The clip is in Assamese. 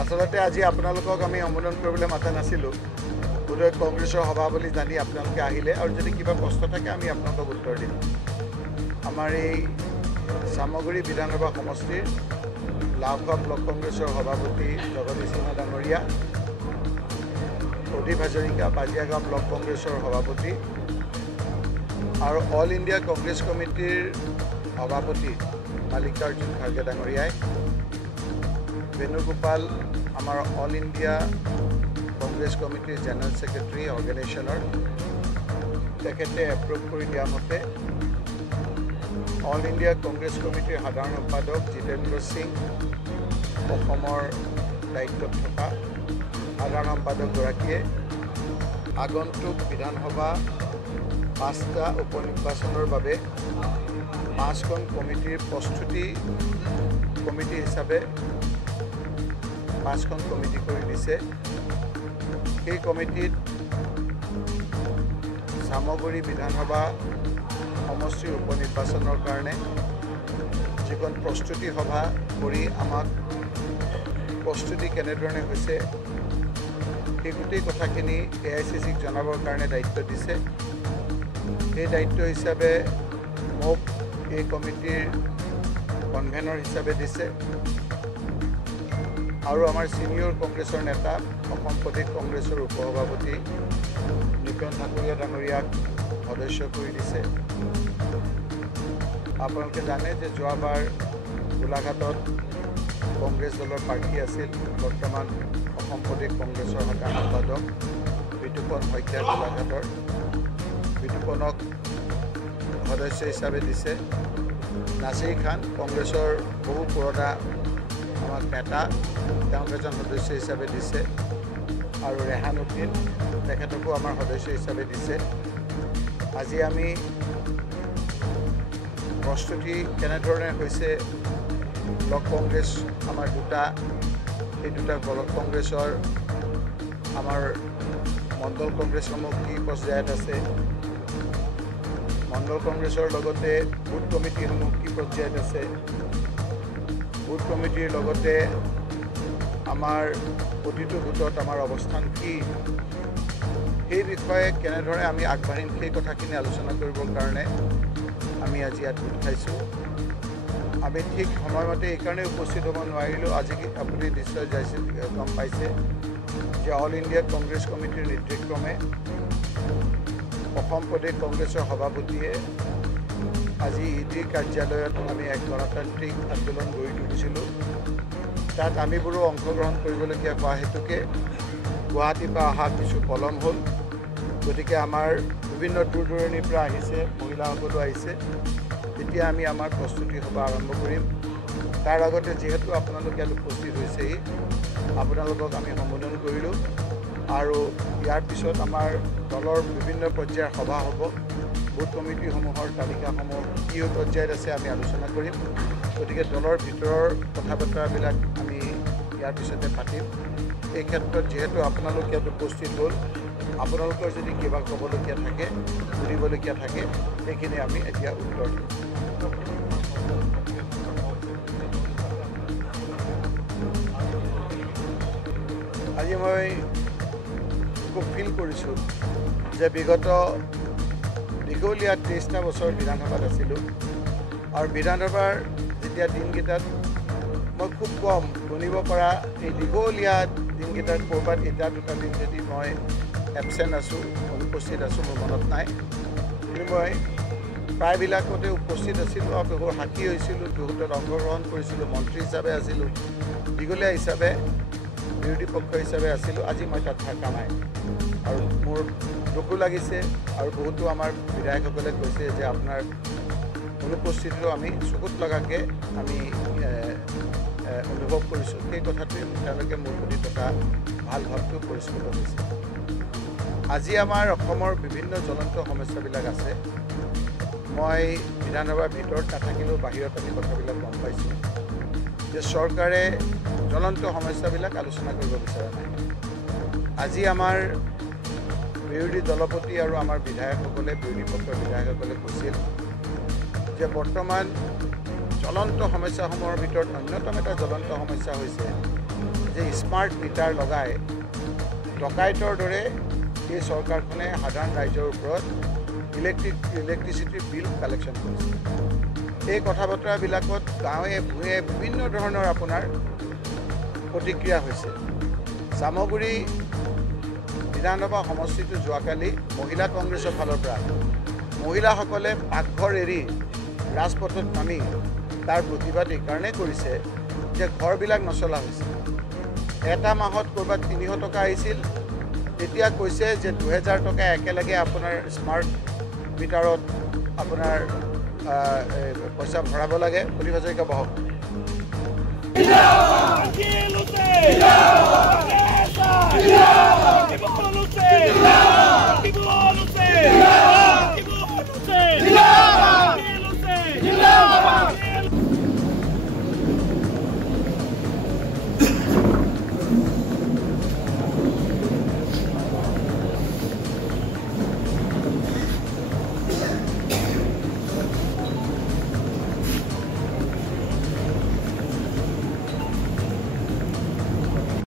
আচলতে আজি আপোনালোকক আমি সম্বোধন কৰিবলৈ মাতা নাছিলোঁ বোধহয় কংগ্ৰেছৰ সভা বুলি জানি আপোনালোকে আহিলে আৰু যদি কিবা প্ৰশ্ন থাকে আমি আপোনালোকক উত্তৰ দিম আমাৰ এই সামগ্ৰী বিধানসভা সমষ্টিৰ লাভা ব্লক কংগ্ৰেছৰ সভাপতি জগদীশ সিংহ ডাঙৰীয়া অধিপ হাজৰিকা বাজিয়াগাঁও ব্লক কংগ্ৰেছৰ সভাপতি আৰু অল ইণ্ডিয়া কংগ্ৰেছ কমিটিৰ সভাপতি মাল্লিকাৰ্জুন খাৰ্গে ডাঙৰীয়াই বেণুগোপাল আমাৰ অল ইণ্ডিয়া কংগ্ৰেছ কমিটিৰ জেনেৰেল ছেক্ৰেটাৰী অৰ্গেনাইজেশ্যনৰ তেখেতে এপ্ৰুভ কৰি দিয়া মতে অল ইণ্ডিয়া কংগ্ৰেছ কমিটিৰ সাধাৰণ সম্পাদক জিতেন্দ্ৰ সিং অসমৰ দায়িত্বত থকা সাধাৰণ সম্পাদকগৰাকীয়ে আগন্তুক বিধানসভা 5টা উপনিৰ্বাচনৰ বাবে 5খন কমিটিৰ প্ৰস্তুতি কমিটি হিচাপে 5খন কমিটি কৰি দিছে এই কমিটিত সামগ্ৰী বিধানসভা সমষ্টিৰ উপনিৰ্বাচনৰ কাৰণে যিখন প্ৰস্তুতি সভা কৰি আমাক প্ৰস্তুতি কেনেধৰণে হৈছে এই গোটেই কথাখিনি AICCক জনাবৰ কাৰণে দায়িত্ব দিছে এই দায়িত্ব হিচাপে মোক এই কমিটিৰ কনভেনৰ হিচাপে দিছে আৰু আমাৰ সিনিয়ৰ কংগ্ৰেছৰ নেতা অসম প্ৰদেশ কংগ্ৰেছৰ উপসভাপতি নিপন ঠাকুৰীয়া ডাঙৰীয়াক সদস্য কৰি দিছে আপোনালোকে জানে যে যোৱাবাৰ গোলাঘাটত কংগ্ৰেছ দলৰ প্ৰাৰ্থী আছিল বৰ্তমান অসম প্ৰদেশ কংগ্ৰেছৰ সাধাৰণ সম্পাদক বিতুপন শইকীয়া গোলাঘাটৰ বিতুপনক সদস্য হিচাপে দিছে নাছিৰ খান কংগ্ৰেছৰ বহু পুৰণা আমাৰ নেতা তেওঁক এজন সদস্য হিচাপে দিছে আৰু ৰেহানুদ্দিন তেখেতকো আমাৰ সদস্য হিচাপে দিছে আজি আমি প্ৰস্তুতি কেনেধৰণে হৈছে ব্লক কংগ্ৰেছ আমাৰ দুটা এই দুটা ব্লক কংগ্ৰেছৰ আমাৰ মণ্ডল কংগ্ৰেছসমূহ কি পৰ্যায়ত আছে মণ্ডল কংগ্ৰেছৰ লগতে বুথ কমিটিসমূহ কি পৰ্যায়ত আছে বুথ কমিটিৰ লগতে আমাৰ প্ৰতিটো বুথত আমাৰ অৱস্থান কি এই বিষয়ে কেনেধৰণে আমি আগবাঢ়িম সেই কথাখিনি আলোচনা কৰিবৰ কাৰণে আমি আজি ইয়াত গোট খাইছোঁ আমি ঠিক সময়মতে এইকাৰণে উপস্থিত হ'ব নোৱাৰিলোঁ আজি আপুনি নিশ্চয় গম পাইছে যে অল ইণ্ডিয়া কংগ্ৰেছ কমিটিৰ নিৰ্দেশক্ৰমে অসম প্ৰদেশ কংগ্ৰেছৰ সভাপতিয়ে আজি ED কাৰ্যালয়ত আমি এক গণতান্ত্ৰিক আন্দোলন গঢ়ি তুলিছিলোঁ তাত আমিবোৰো অংশগ্ৰহণ কৰিবলগীয়া হোৱা হেতুকে গুৱাহাটীৰ পৰা অহা কিছু পলম হ'ল গতিকে আমাৰ বিভিন্ন দূৰ দূৰণিৰ পৰা আহিছে মহিলাসকলো আহিছে এতিয়া আমি আমাৰ প্ৰস্তুতি সভা আৰম্ভ কৰিম তাৰ আগতে যিহেতু আপোনালোক ইয়াত উপস্থিত হৈছেহি আপোনালোকক আমি সম্বোধন কৰিলোঁ আৰু ইয়াৰ পিছত আমাৰ দলৰ বিভিন্ন পৰ্যায়ৰ সভা হ'ব বুথ কমিটিসমূহৰ তালিকাসমূহ কি পৰ্যায়ত আছে আমি আলোচনা কৰিম গতিকে দলৰ ভিতৰৰ কথা বতৰাবিলাক আমি ইয়াৰ পিছতে পাতিম এই ক্ষেত্ৰত যিহেতু আপোনালোক ইয়াত উপস্থিত হ'ল আপোনালোকৰ যদি কিবা ক'বলগীয়া থাকে সুধিবলগীয়া থাকে সেইখিনি আমি এতিয়া উত্তৰ দিম আজি মই খুব ফিল কৰিছোঁ যে বিগত দীঘলীয়া 23টা বছৰ বিধানসভাত আছিলোঁ আৰু বিধানসভাৰ যেতিয়া দিনকেইটাত মই খুব কম গণিব পৰা এই দীঘলীয়া দিনকেইটাত ক'ৰবাত এটা দুটা দিন যদি মই এবচেণ্ট আছোঁ অনুপস্থিত আছোঁ মোৰ মনত নাই কিন্তু মই প্ৰায়বিলাকতে উপস্থিত আছিলোঁ আৰু বহু সাক্ষী হৈছিলোঁ বহুতত অংশগ্ৰহণ কৰিছিলোঁ মন্ত্ৰী হিচাপে আছিলোঁ দীঘলীয়া হিচাপে বিৰোধী পক্ষ হিচাপে আছিলোঁ আজি মই তাত থকা নাই আৰু মোৰ দুখো লাগিছে আৰু বহুতো আমাৰ বিধায়কসকলে কৈছে যে আপোনাৰ অনুপস্থিতিটো আমি চকুত লগাকৈ আমি অনুভৱ কৰিছোঁ সেই কথাটোৱে তেওঁলোকে মোৰ প্ৰতি থকা ভাল ভাৱটো পৰিস্ফুট হৈছে আজি আমাৰ অসমৰ বিভিন্ন জ্বলন্ত সমস্যাবিলাক আছে মই বিধানসভাৰ ভিতৰত নাথাকিলেও বাহিৰত আমি কথাবিলাক গম পাইছোঁ যে চৰকাৰে জ্বলন্ত সমস্যাবিলাক আলোচনা কৰিব বিচৰা নাই আজি আমাৰ বিৰোধী দলপতি আৰু আমাৰ বিধায়কসকলে বিৰোধী পক্ষৰ বিধায়কসকলে কৈছিল যে বৰ্তমান জ্বলন্ত সমস্যাসমূহৰ ভিতৰত অন্যতম এটা জ্বলন্ত সমস্যা হৈছে যে স্মাৰ্ট মিটাৰ লগাই ডকাইতৰ দৰে এই চৰকাৰখনে সাধাৰণ ৰাইজৰ ওপৰত ইলেক্ট্ৰিচিটিৰ বিল কালেকশ্যন কৰিছে এই কথা বতৰাবিলাকত গাঁৱে ভূঞে বিভিন্ন ধৰণৰ আপোনাৰ প্ৰতিক্ৰিয়া হৈছে চামগুৰি বিধানসভা সমষ্টিটো যোৱাকালি মহিলা কংগ্ৰেছৰ ফালৰ পৰা মহিলাসকলে পাকঘৰ এৰি ৰাজপথত নামি তাৰ প্ৰতিবাদ এইকাৰণে কৰিছে যে ঘৰবিলাক নচলা হৈছে এটা মাহত ক'ৰবাত 300 টকা আহিছিল এতিয়া কৈছে যে 2000 টকা একেলগে আপোনাৰ স্মাৰ্ট মিটাৰত আপোনাৰ পইচা ভৰাব লাগে। প্ৰতিবাদ বহক।